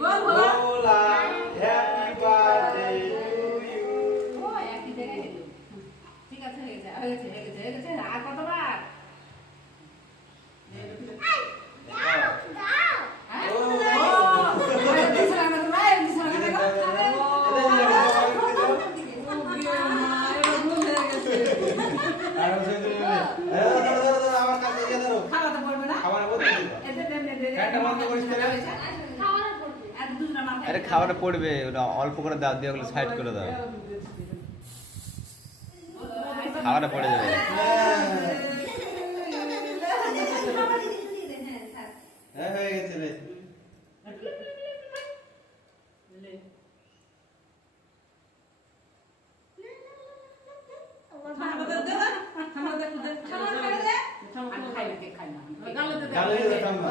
Bhola happy birthday to you. একই জায়গায় হেঁটে। ঠিক আছে, হয়ে গেছে। আর কতবার? আমার কাছে দিয়ে ধরো। খাওয়াতে পারবে না? খাবার বলতে একটা বন্ধ করিস তো রে। আরে খাবারটা পড়বে, ওটা অল্প করে দাও, দিয়ে ওগুলো সাইড করে দাও, খাবারটা পড়ে যাবে। হ্যাঁ হয়ে গেছে রে। খাই না। গালে দে ঠাম্মা।